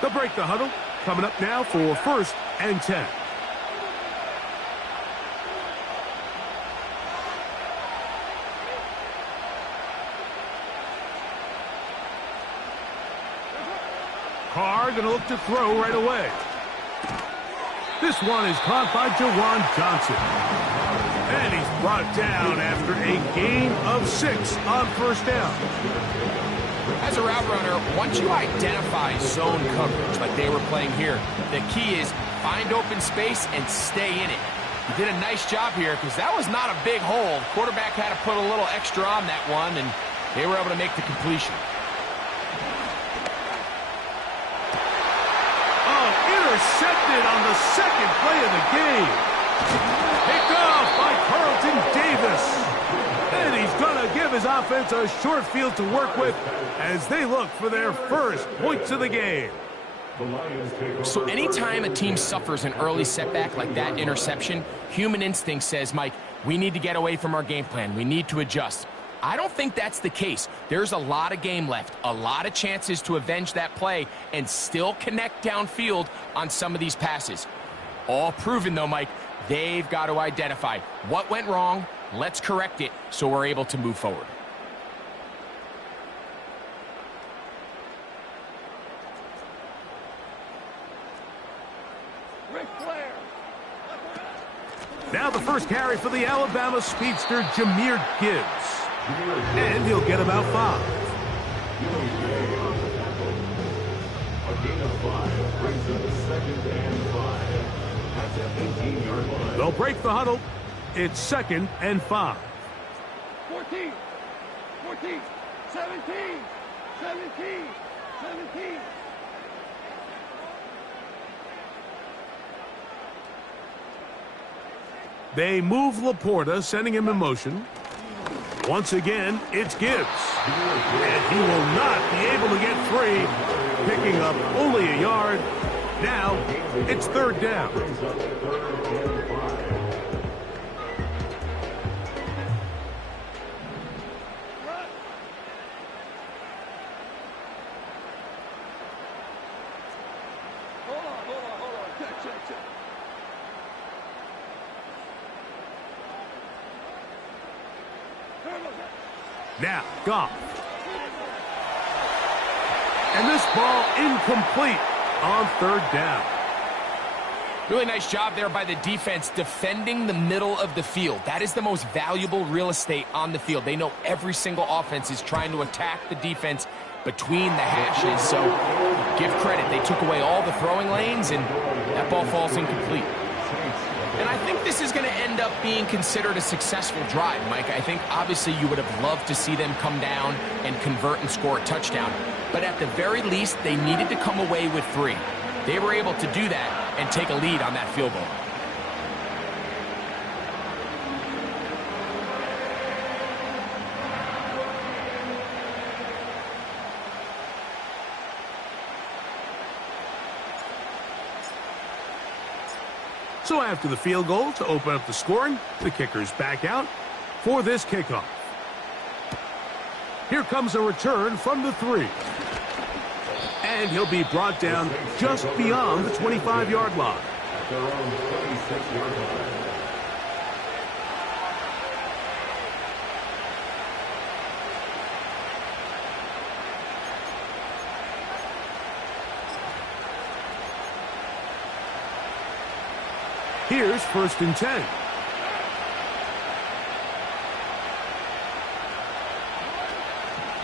They'll break the huddle. Coming up now for 1st and 10. Carr going to look to throw right away. This one is caught by Jawan Johnson. And he's brought down after a gain of 6 on 1st down. As a route runner, once you identify zone coverage like they were playing here, the key is find open space and stay in it. He did a nice job here because that was not a big hole. Quarterback had to put a little extra on that one, and they were able to make the completion. Intercepted on the 2nd play of the game. Picked off by Carlton Davis. And he's going to give his offense a short field to work with as they look for their 1st points of the game. So anytime a team suffers an early setback like that interception, human instinct says, Mike, we need to get away from our game plan. We need to adjust. I don't think that's the case. There's a lot of game left, a lot of chances to avenge that play and still connect downfield on some of these passes. All proven, though, Mike, they've got to identify what went wrong, let's correct it so we're able to move forward. Now the first carry for the Alabama speedster, Jahmyr Gibbs. And he'll get about 5. A gain of 5 brings him to 2nd and 5. That's an 18-yard line. They'll break the huddle. It's 2nd and 5. 14, 14, 17, 17, 17. They move Laporta, sending him in motion. Once again, it's Gibbs. And he will not be able to get free, picking up only a yard. Now, it's 3rd down. Hold on. Check. Now, Goff. And this ball incomplete on 3rd down. Really nice job there by the defense defending the middle of the field. That is the most valuable real estate on the field. They know every single offense is trying to attack the defense between the hashes. So give credit. They took away all the throwing lanes, and that ball falls incomplete. And I think this is going to end up being considered a successful drive, Mike. I think obviously you would have loved to see them come down and convert and score a touchdown. But at the very least, they needed to come away with 3. They were able to do that and take a lead on that field goal. So after the field goal to open up the scoring, the kicker's back out for this kickoff. Here comes a return from the 3. And he'll be brought down just beyond the 25-yard line. At their own 26-yard line. Here's 1st and 10.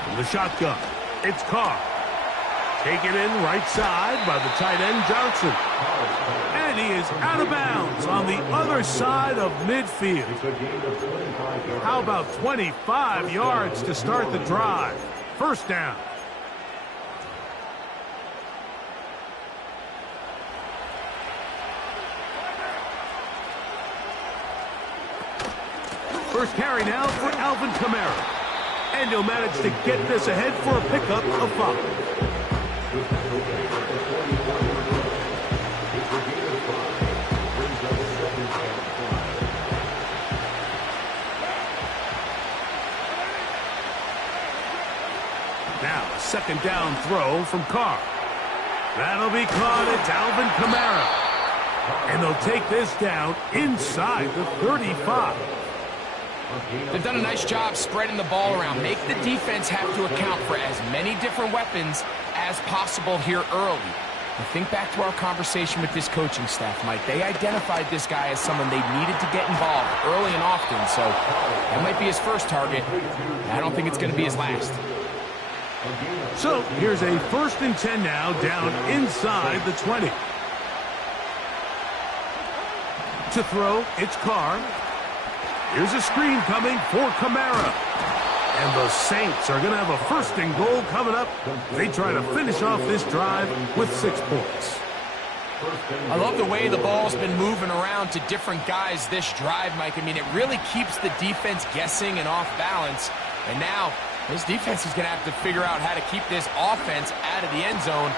From the shotgun, it's Carr. Taken in right side by the tight end, Johnson. And he is out of bounds on the other side of midfield. How about 25 yards to start the drive? 1st down. First carry now for Alvin Kamara. And he'll manage to get this ahead for a pickup of 5. Now, a 2nd down throw from Carr. That'll be caught. It's Alvin Kamara. And they'll take this down inside the 35. They've done a nice job spreading the ball around. Make the defense have to account for as many different weapons as possible here early. And think back to our conversation with this coaching staff, Mike. They identified this guy as someone they needed to get involved early and often, so that might be his first target. I don't think it's going to be his last. So here's a 1st and 10 now, down inside the 20. To throw, it's Carr. Here's a screen coming for Kamara. And the Saints are going to have a 1st and goal coming up. They try to finish off this drive with 6 points. I love the way the ball's been moving around to different guys this drive, Mike. I mean, it really keeps the defense guessing and off balance. And now, this defense is going to have to figure out how to keep this offense out of the end zone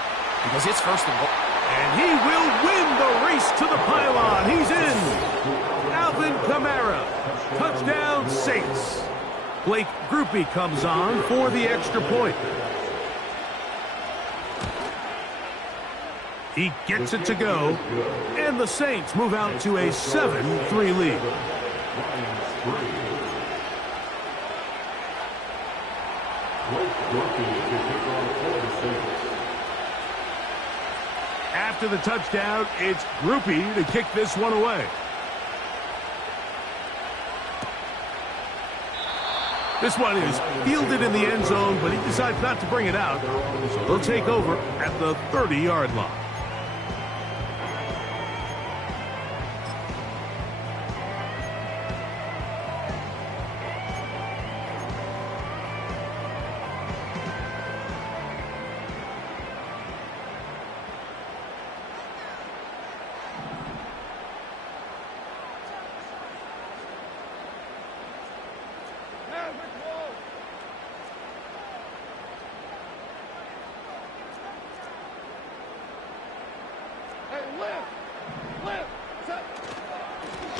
because it's 1st and goal. And he will win the race to the pylon. He's in. Alvin Kamara. Touchdown, Saints. Blake Grupe comes on for the extra point. He gets it to go. And the Saints move out to a 7-3 lead. After the touchdown, it's Grupe to kick this one away. This one is fielded in the end zone, but he decides not to bring it out. So they'll take over at the 30-yard line.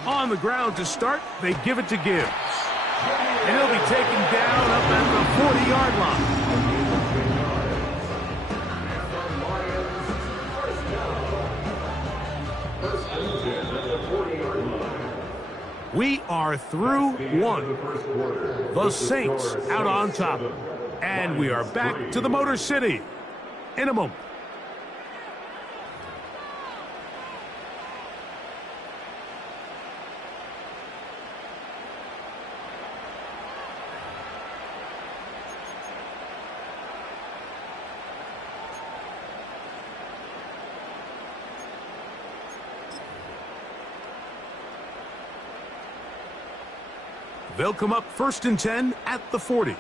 On the ground to start, they give it to Gibbs. And he'll be taken down up at the 40-yard line. We are through one. The Saints out on top. And we are back to the Motor City in a moment. They'll come up 1st and 10 at the 40.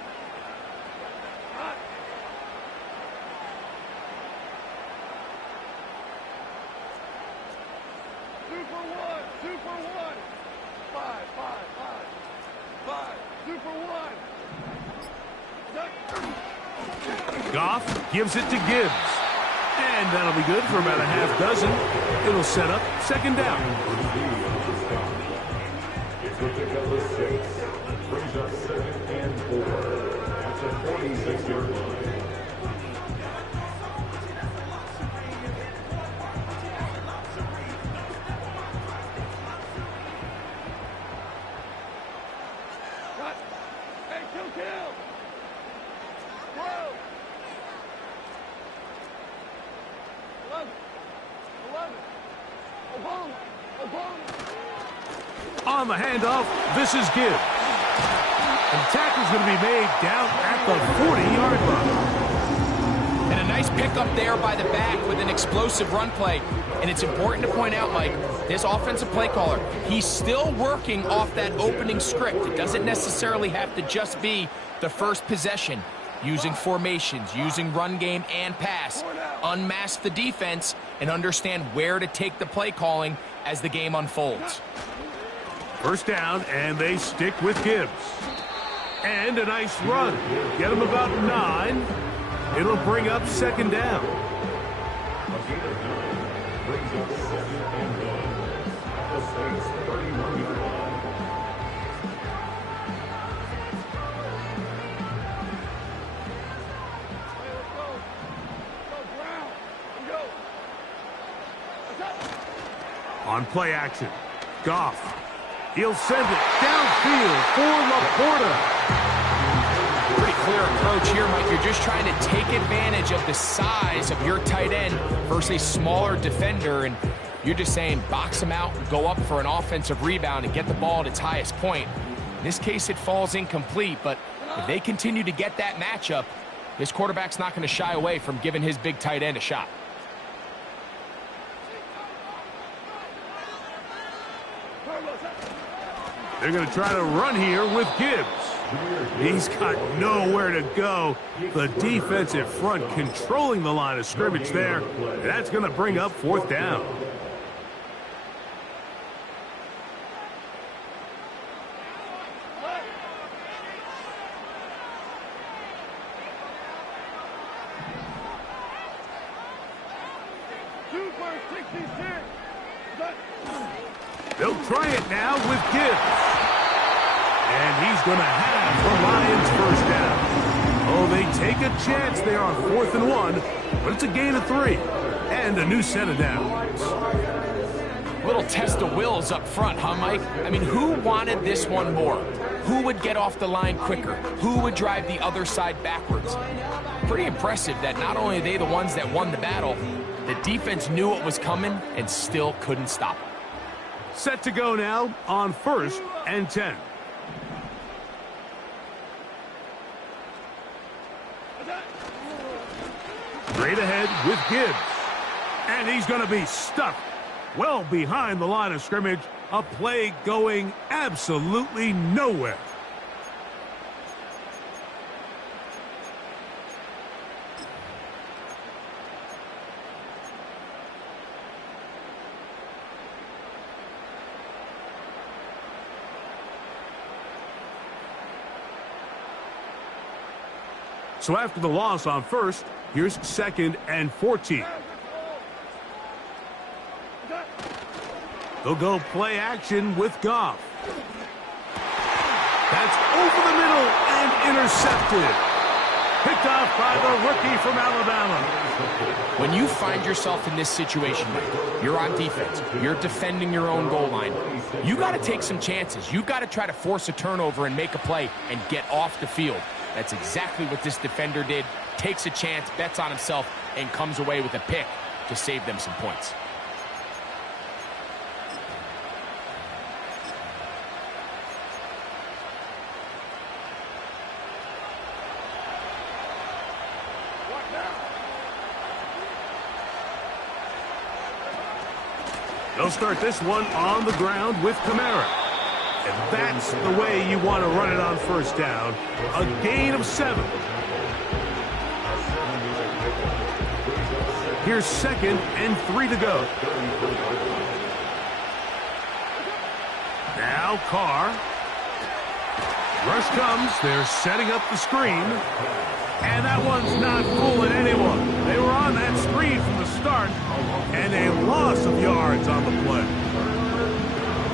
Goff gives it to Gibbs. And that'll be good for about a half dozen. It'll set up 2nd down. Brings up 2nd and 4 at the 46-yard line. Hey, kill. Whoa. 11. Obama. On the handoff, this is Gibbs. And the tackle's going to be made down at the 40-yard line. And a nice pickup there by the back with an explosive run play. And it's important to point out, Mike, this offensive play caller, he's still working off that opening script. It doesn't necessarily have to just be the first possession. Using formations, using run game and pass. Unmask the defense and understand where to take the play calling as the game unfolds. 1st down, and they stick with Gibbs. And a nice run. Get him about 9. It'll bring up 2nd down. Brings up 2nd and 1 at the Saints 31-yard line. Go, Brown. Go. On play action, Goff. He'll send it downfield for Laporta. Pretty clear approach here, Mike. You're just trying to take advantage of the size of your tight end versus a smaller defender, and you're just saying box him out, go up for an offensive rebound, and get the ball at its highest point. In this case, it falls incomplete, but if they continue to get that matchup, this quarterback's not going to shy away from giving his big tight end a shot. They're going to try to run here with Gibbs. He's got nowhere to go. The defensive front controlling the line of scrimmage there. That's going to bring up fourth down. They'll try it now with Gibbs. And he's going to have the Lions first down. Oh, they take a chance there on 4th and 1, but it's a gain of 3 and a new set of downs. Little test of wills up front, huh, Mike? I mean, who wanted this one more? Who would get off the line quicker? Who would drive the other side backwards? Pretty impressive that not only are they the ones that won the battle, the defense knew what was coming and still couldn't stop it. Set to go now on 1st and 10. Straight ahead with Gibbs. And he's going to be stuck well behind the line of scrimmage. A play going absolutely nowhere. So after the loss on 1st, here's 2nd and 14. They'll go play action with Goff. That's over the middle and intercepted. Picked off by the rookie from Alabama. When you find yourself in this situation, Mike, you're on defense, you're defending your own goal line, you got to take some chances. You got to try to force a turnover and make a play and get off the field. That's exactly what this defender did. Takes a chance, bets on himself, and comes away with a pick to save them some points. They'll start this one on the ground with Kamara. And that's the way you want to run it on 1st down. A gain of 7. Here's 2nd and 3 to go. Now Carr. Rush comes. They're setting up the screen. And that one's not fooling anyone. They were on that screen from the start. And a loss of yards on the play.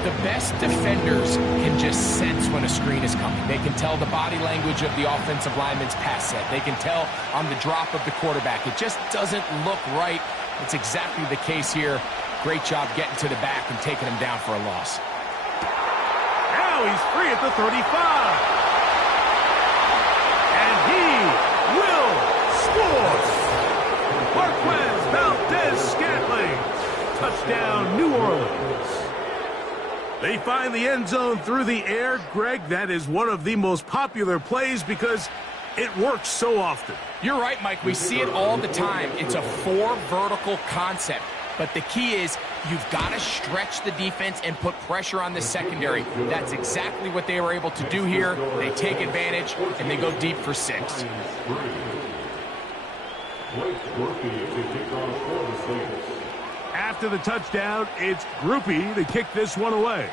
The best defenders can just sense when a screen is coming. They can tell the body language of the offensive lineman's pass set. They can tell on the drop of the quarterback. It just doesn't look right. It's exactly the case here. Great job getting to the back and taking him down for a loss. Now he's free at the 35. And he will score. Marquez Valdez-Scantling. Touchdown, New Orleans. They find the end zone through the air. Greg, that is one of the most popular plays because it works so often. You're right, Mike. We see it all the time. It's a 4 vertical concept. But the key is you've got to stretch the defense and put pressure on the secondary. That's exactly what they were able to do here. They take advantage, and they go deep for 6. After the touchdown, it's Grupe to kick this one away.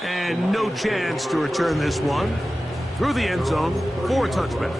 And no chance to return this one. Through the end zone for a touchback.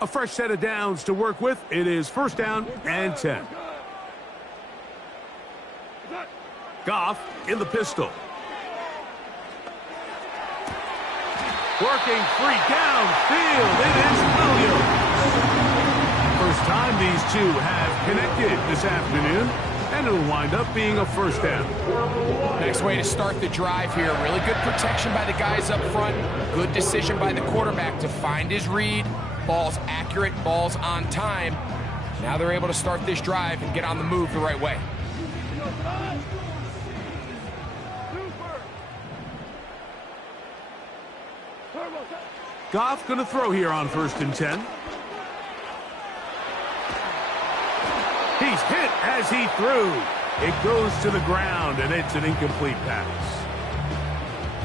A fresh set of downs to work with. It is first down and 10. Goff in the pistol. Working free downfield. It is Williams. First time these two have connected this afternoon, and it'll wind up being a first down. Next way to start the drive here. Really good protection by the guys up front. Good decision by the quarterback to find his read. Ball's accurate, ball's on time. Now they're able to start this drive and get on the move the right way. Goff going to throw here on first and 10. He's hit as he threw. It goes to the ground, and it's an incomplete pass.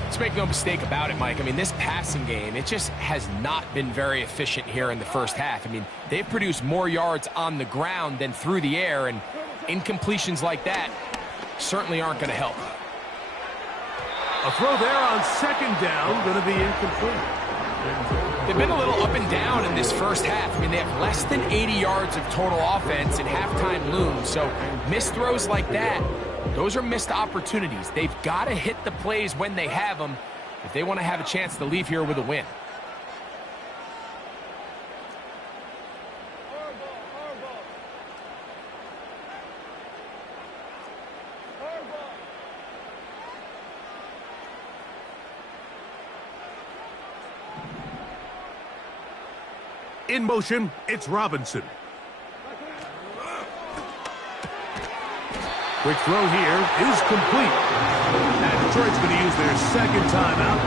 Let's make no mistake about it, Mike. I mean, this passing game, it just has not been very efficient here in the first half. I mean, they've produced more yards on the ground than through the air, and incompletions like that certainly aren't going to help. A throw there on second down, going to be incomplete. They've been a little up and down in this first half. I mean, they have less than 80 yards of total offense and halftime looms. So missed throws like that, those are missed opportunities. They've got to hit the plays when they have them if they want to have a chance to leave here with a win. In motion, it's Robinson. Quick throw here is complete. And Detroit's going to use their second timeout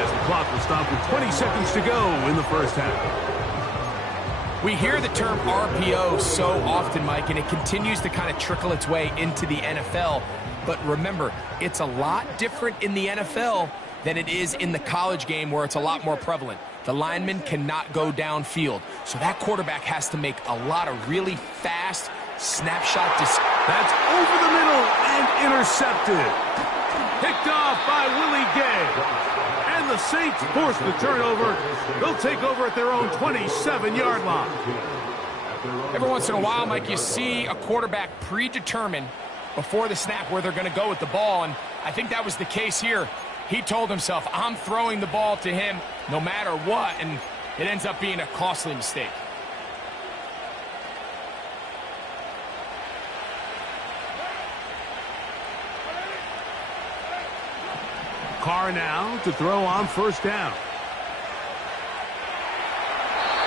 as the clock will stop with 20 seconds to go in the first half. We hear the term RPO so often, Mike, and it continues to kind of trickle its way into the NFL. But remember, it's a lot different in the NFL than it is in the college game where it's a lot more prevalent. The lineman cannot go downfield, so that quarterback has to make a lot of really fast snapshot decisions. That's over the middle and intercepted. Picked off by Willie Gay. And the Saints force the turnover. They'll take over at their own 27-yard line. Every once in a while, Mike, you see a quarterback predetermine before the snap where they're going to go with the ball, and I think that was the case here. He told himself, I'm throwing the ball to him no matter what, and it ends up being a costly mistake. Carr now to throw on first down.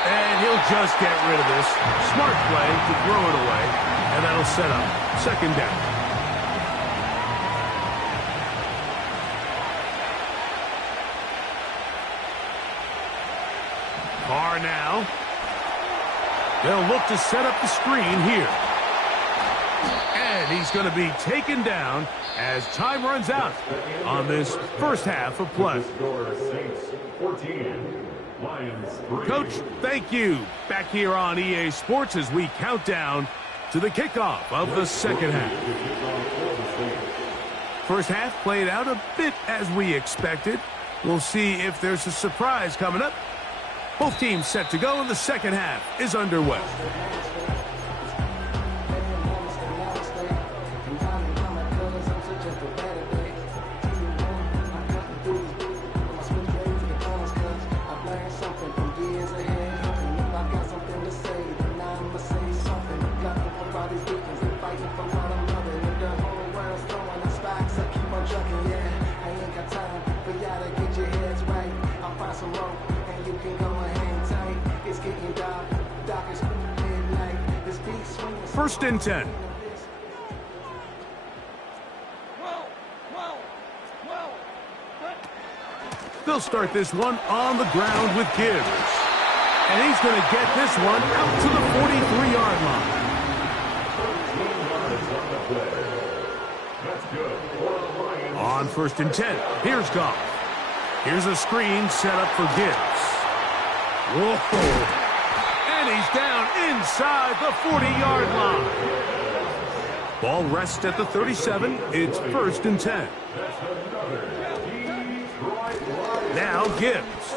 And he'll just get rid of this. Smart play to throw it away, and that'll set up second down. Carr now. They'll look to set up the screen here. And he's going to be taken down as time runs out on this first half of play. Coach, thank you. Back here on EA Sports as we count down to the kickoff of the second half. First half played out a bit as we expected. We'll see if there's a surprise coming up. Both teams set to go, and the second half is underway. First and 10. They'll start this one on the ground with Gibbs. And he's going to get this one out to the 43-yard line. On first and 10, here's Goff. Here's a screen set up for Gibbs. Whoa. And he's down inside the 40-yard line. Ball rests at the 37. It's first and 10. Now Gibbs.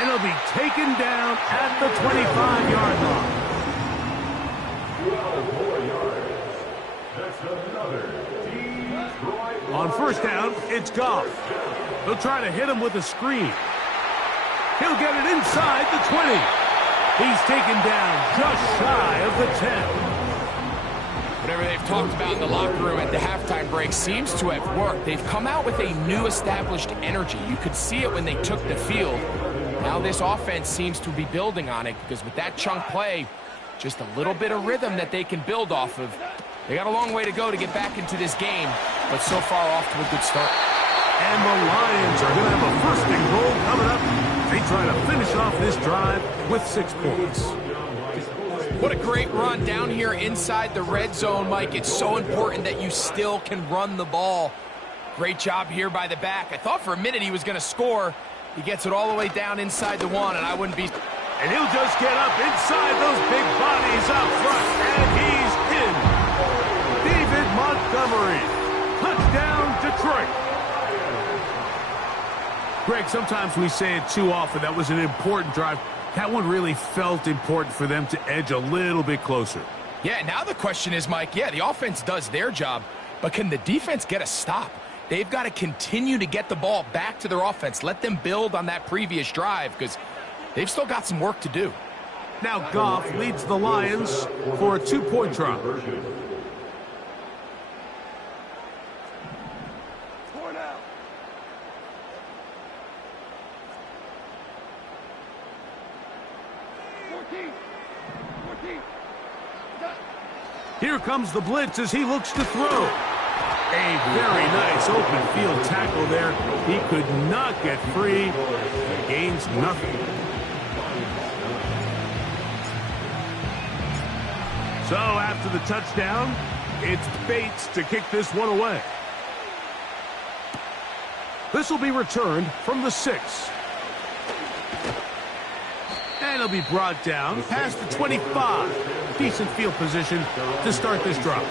And he'll be taken down at the 25-yard line. 12 more yards. That's another Detroit. On first down, it's Goff. He'll try to hit him with a screen. He'll get it inside the 20. He's taken down just shy of the 10. Whatever they've talked about in the locker room at the halftime break seems to have worked. They've come out with a new established energy. You could see it when they took the field. Now this offense seems to be building on it because with that chunk play, just a little bit of rhythm that they can build off of. They got a long way to go to get back into this game, but so far off to a good start. And the Lions are going to have a first and goal coming up. They try to finish off this drive with 6 points. What a great run down here inside the red zone, Mike. It's so important that you still can run the ball. Great job here by the back. I thought for a minute he was going to score. He gets it all the way down inside the 1, and I wouldn't be... And he'll just get up inside those big bodies up front, and he's in. David Montgomery. Touchdown, Detroit. Greg, sometimes we say it too often. That was an important drive. That one really felt important for them to edge a little bit closer. Yeah, now the question is, Mike, yeah, the offense does their job, but can the defense get a stop? They've got to continue to get the ball back to their offense. Let them build on that previous drive because they've still got some work to do. Now Goff leads the Lions for a 2-point try. 4 now. Here comes the blitz as he looks to throw. A very nice open field tackle there. He could not get free. Gains nothing. So after the touchdown, it's Bates to kick this one away. This will be returned from the 6. And he'll be brought down past the 25. Decent field position to start this drive.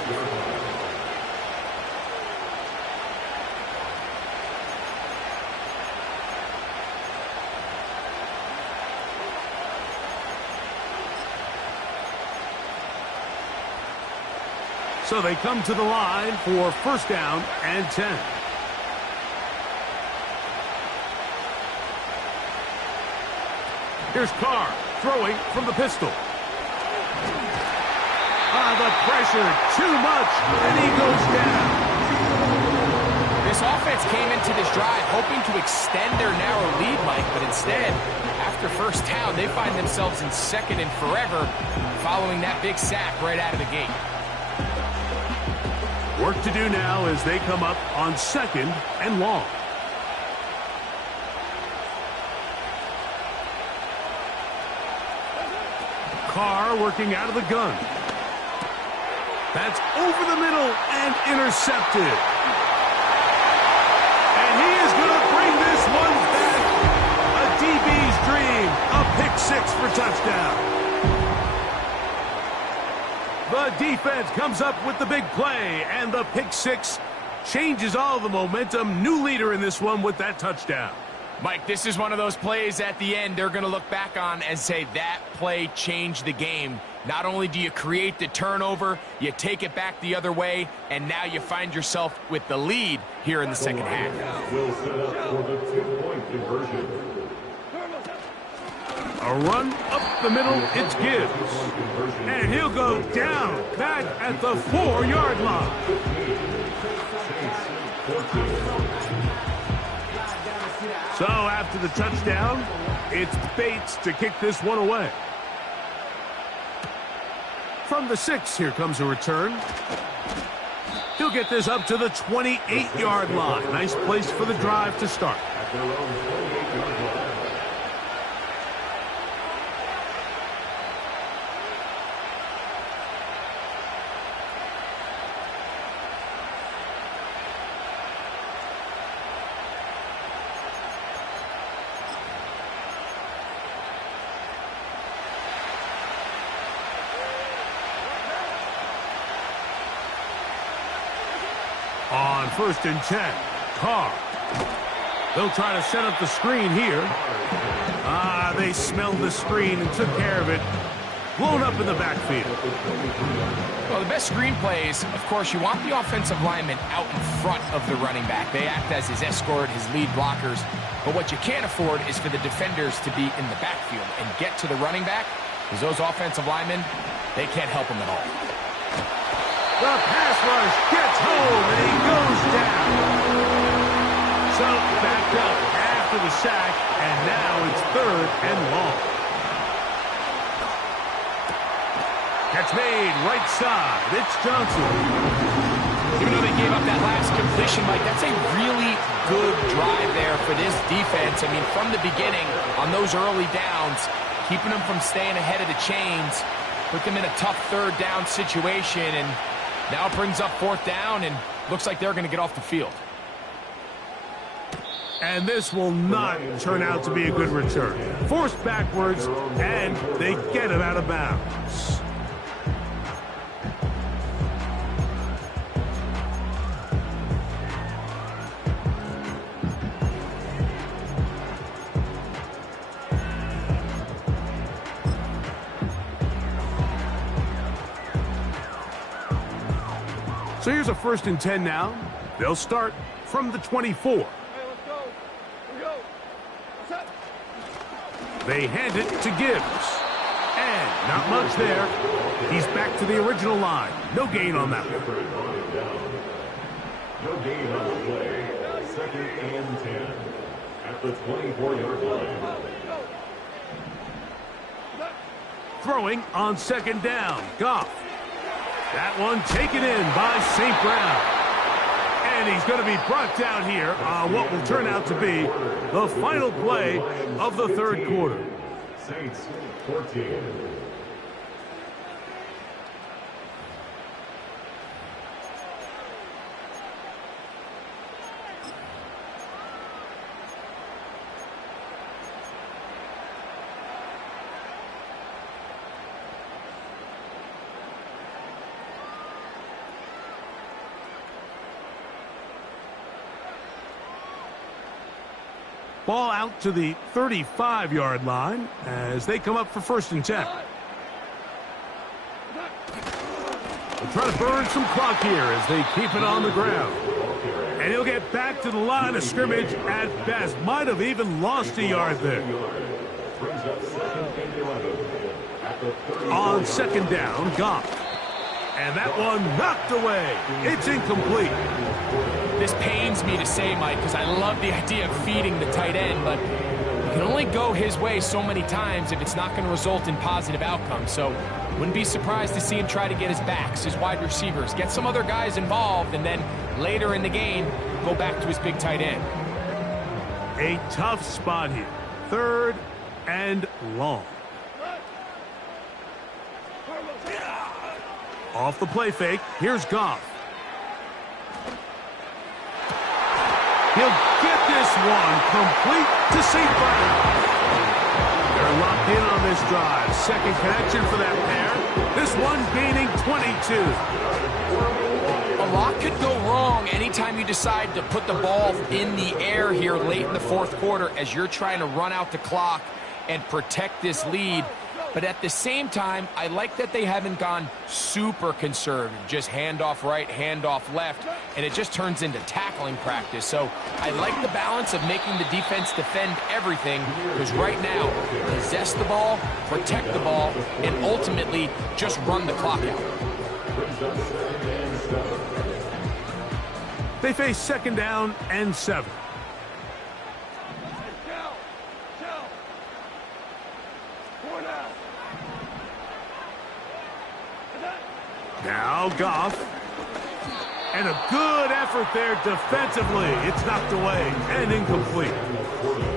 So they come to the line for first down and 10. Here's Carr throwing from the pistol. The pressure, too much, and he goes down. This offense came into this drive hoping to extend their narrow lead, Mike, but instead, after first down, they find themselves in second and forever following that big sack right out of the gate. Work to do now as they come up on second and long. Carr working out of the gun. That's over the middle and intercepted. And he is going to bring this one back. A DB's dream. A pick-6 for touchdown. The defense comes up with the big play, and the pick-6 changes all the momentum. New leader in this one with that touchdown. Mike, this is one of those plays at the end they're going to look back on and say that play changed the game. Not only do you create the turnover, you take it back the other way, and now you find yourself with the lead here in the second half. Will set up for the 2-point conversion. A run up the middle, it's Gibbs. And he'll go down back at the 4-yard line. So after the touchdown, it's Bates to kick this one away. From the 6, here comes a return. He'll get this up to the 28-yard line. Nice place for the drive to start. On 1st and 10, Carr. They'll try to set up the screen here. They smelled the screen and took care of it. Blown up in the backfield. Well, the best screen plays, of course, you want the offensive lineman out in front of the running back. They act as his escort, his lead blockers. But what you can't afford is for the defenders to be in the backfield and get to the running back, because those offensive linemen, they can't help him at all. The pass rush gets home, and he goes down. So, backed up after the sack, and now it's 3rd and long. Catch made right side. It's Johnson. Even though they gave up that last completion, Mike, that's a really good drive there for this defense. I mean, from the beginning, on those early downs, keeping them from staying ahead of the chains, put them in a tough 3rd down situation, and now it brings up 4th down, and looks like they're going to get off the field. And this will not turn out to be a good return. Forced backwards, and they get it out of bounds. So here's a 1st and 10 now. They'll start from the 24. Hey, let's go. Here we go. Set. They hand it to Gibbs. And not much there. He's back to the original line. No gain on that one. No gain on the play. 2nd and 10 at the 24-yard line. Throwing on 2nd down. Goff. That one taken in by St. Brown. And he's going to be brought down here on what will turn out to be the final play of the 3rd quarter. Saints 14. Ball out to the 35-yard line as they come up for 1st and 10. They'll try to burn some clock here as they keep it on the ground. And he'll get back to the line of scrimmage at best. Might have even lost a yard there. On 2nd down, Goff. And that one knocked away. It's incomplete. This pains me to say, Mike, because I love the idea of feeding the tight end, but you can only go his way so many times if it's not going to result in positive outcomes. So wouldn't be surprised to see him try to get his backs, his wide receivers, get some other guys involved, and then later in the game, go back to his big tight end. A tough spot here. 3rd and long. Off the play fake, here's Goff. He'll get this one complete to St. Brown. They're locked in on this drive. 2nd connection for that pair. This one gaining 22. A lot could go wrong anytime you decide to put the ball in the air here late in the 4th quarter as you're trying to run out the clock and protect this lead. But at the same time, I like that they haven't gone super conservative, just handoff right, handoff left, and it just turns into tackling practice. So I like the balance of making the defense defend everything, because right now, possess the ball, protect the ball, and ultimately just run the clock out. They face 2nd down and 7. Now Goff. And a good effort there defensively. It's knocked away and incomplete.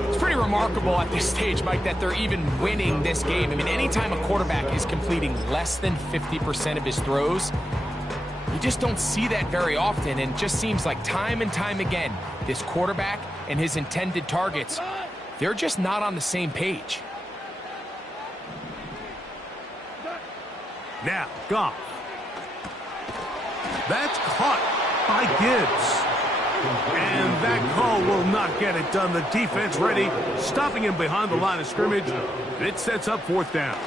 It's pretty remarkable at this stage, Mike, that they're even winning this game. I mean, anytime a quarterback is completing less than 50% of his throws, you just don't see that very often. And it just seems like time and time again, this quarterback and his intended targets, they're just not on the same page. Now, Goff. That's caught by Gibbs. And that call will not get it done. The defense ready, stopping him behind the line of scrimmage. It sets up 4th down.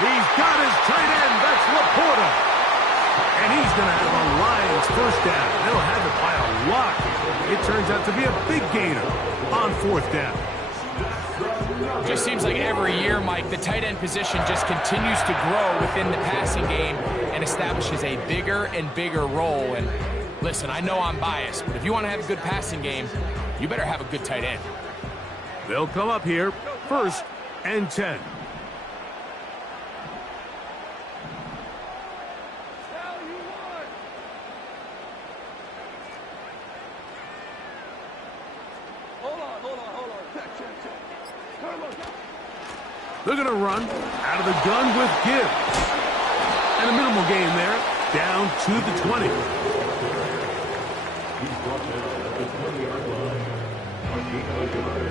He's got his tight end. That's Laporta. And he's going to have a Lions 1st down. They'll have it by a lot. It turns out to be a big gainer on 4th down. Just seems like every year, Mike, the tight end position just continues to grow within the passing game and establishes a bigger and bigger role. And listen, I know I'm biased, but if you want to have a good passing game, you better have a good tight end. They'll come up here, 1st and 10. They're going to run out of the gun with Gibbs. And a minimal gain there, down to the 20. He's brought down at the 20-yard line. A gain of a yard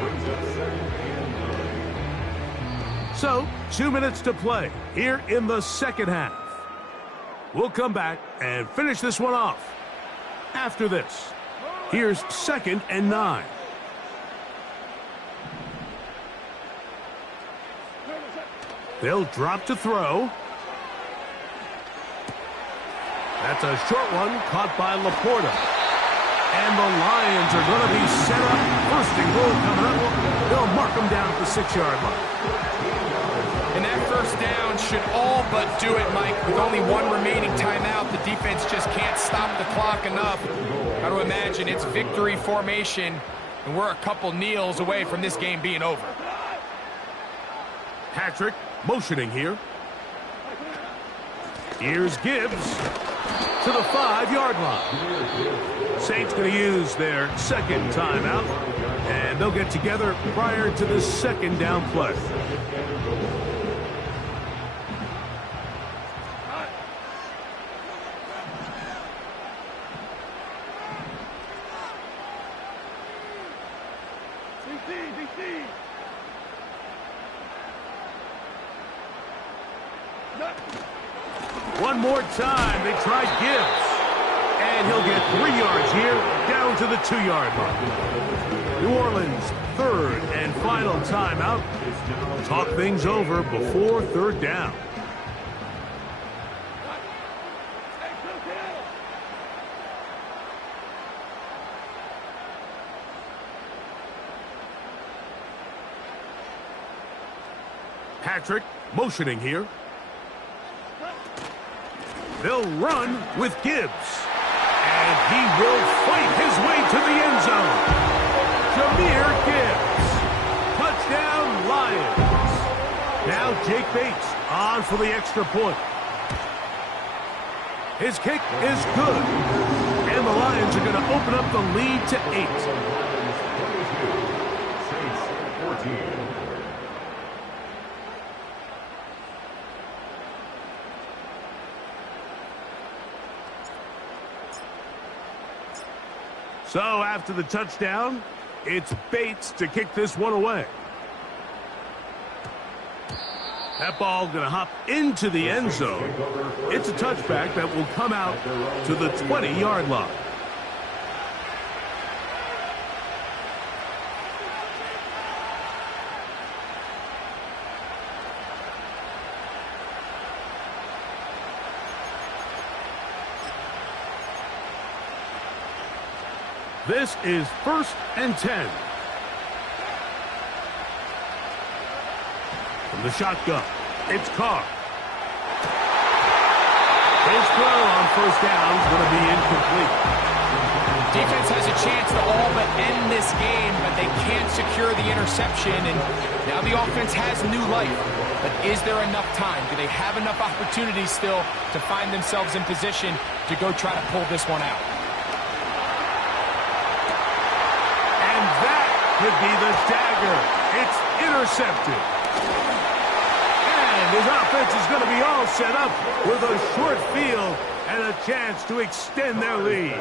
brings up 2nd and 9. So, 2 minutes to play here in the 2nd half. We'll come back and finish this one off after this. Here's 2nd and 9. They'll drop to throw. That's a short one caught by Laporta. And the Lions are going to be set up. 1st and goal coming up. They'll mark them down at the 6-yard line. And that 1st down should all but do it, Mike. With only 1 remaining timeout, the defense just can't stop the clock enough. Got to imagine it's victory formation, and we're a couple kneels away from this game being over. Patrick motioning here. Here's Gibbs to the 5-yard line. Saints going to use their 2nd timeout, and they'll get together prior to the 2nd down play. DC. One more time, they try Gibbs. And he'll get 3 yards here, down to the 2-yard line. New Orleans, 3rd and final timeout. Talk things over before 3rd down. Patrick motioning here. They'll run with Gibbs. And he will fight his way to the end zone. Jahmyr Gibbs. Touchdown, Lions. Now Jake Bates on for the extra point. His kick is good. And the Lions are going to open up the lead to 8. Saints 14. So after the touchdown, it's Bates to kick this one away. That ball going to hop into the end zone. It's a touchback that will come out to the 20-yard line. This is 1st and 10. From the shotgun, it's Carr. His throw on 1st down is going to be incomplete. Defense has a chance to all but end this game, but they can't secure the interception, and now the offense has new life. But is there enough time? Do they have enough opportunities still to find themselves in position to go try to pull this one out? Could be the dagger. It's intercepted. And his offense is going to be all set up with a short field and a chance to extend their lead.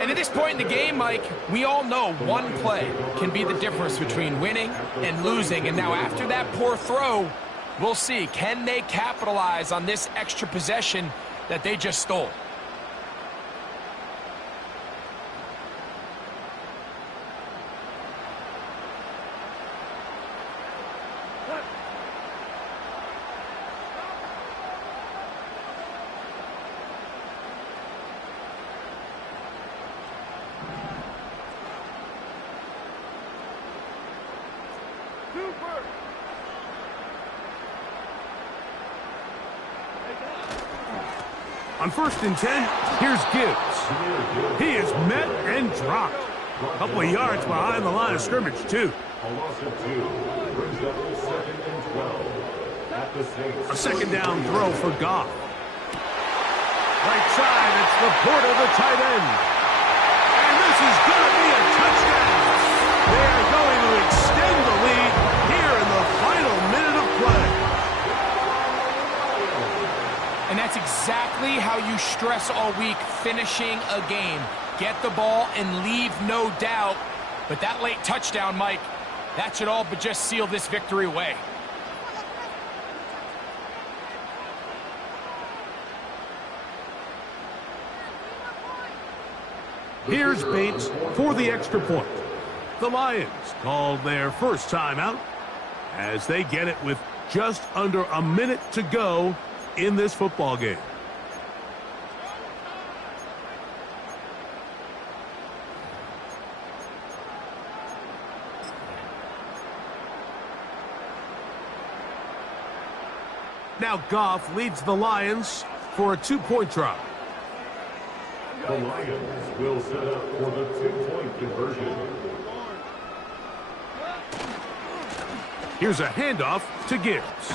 And at this point in the game, Mike, we all know one play can be the difference between winning and losing. And now after that poor throw, we'll see, can they capitalize on this extra possession that they just stole? On 1st and 10, here's Gibbs. He is met and dropped. A couple of yards behind the line of scrimmage, too. A loss of 2 brings up 2nd and 12 at the Saints. A second down throw for Goff. Right side, it's Laporta, the tight end. And this is going to be a touchdown. They are going to extend the lead here in the final minute of play. And that's exactly how you stress all week, finishing a game. Get the ball and leave no doubt. But that late touchdown, Mike, that should all but just seal this victory away. Here's Bates for the extra point. The Lions called their first timeout as they get it with just under a minute to go in this football game. Now Goff leads the Lions for a 2-point try. The Lions will set up for the 2-point conversion. Here's a handoff to Gibbs.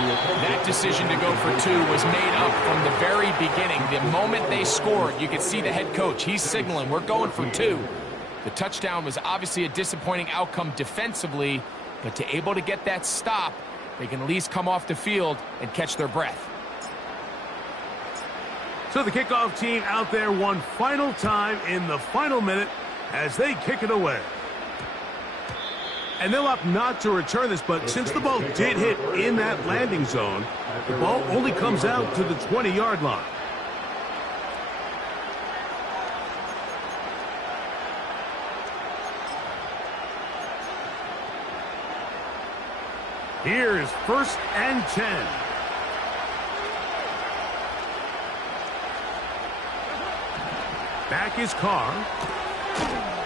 That decision to go for 2 was made up from the very beginning. The moment they scored, you could see the head coach. He's signaling, we're going for 2. The touchdown was obviously a disappointing outcome defensively, but to able to get that stop, they can at least come off the field and catch their breath. So the kickoff team out there one final time in the final minute as they kick it away. And they'll opt not to return this, but since the ball did hit in that landing zone, the ball only comes out to the 20-yard line. Here's 1st and 10. Back is Carr.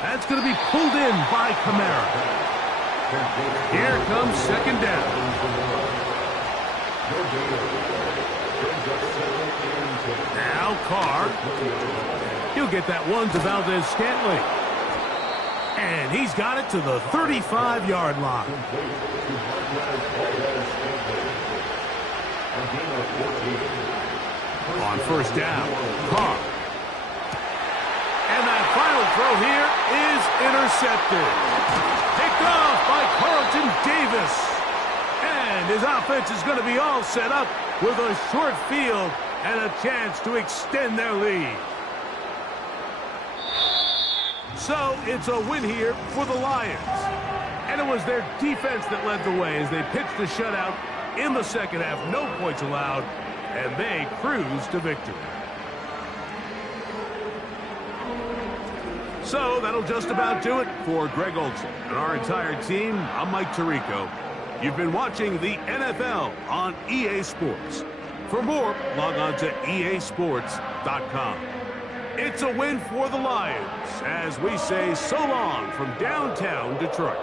That's going to be pulled in by Kamara. Here comes 2nd down. Now Carr. He'll get that one to Valdez-Scantling. And he's got it to the 35-yard line. On 1st down, Carr. And that final throw here is intercepted. Picked off by Carlton Davis. And his offense is going to be all set up with a short field and a chance to extend their lead. So it's a win here for the Lions. And it was their defense that led the way as they pitched the shutout in the second half. No points allowed, and they cruised to victory. So that'll just about do it for Greg Olsen and our entire team. I'm Mike Tirico. You've been watching the NFL on EA Sports. For more, log on to easports.com. It's a win for the Lions as we say so long from downtown Detroit.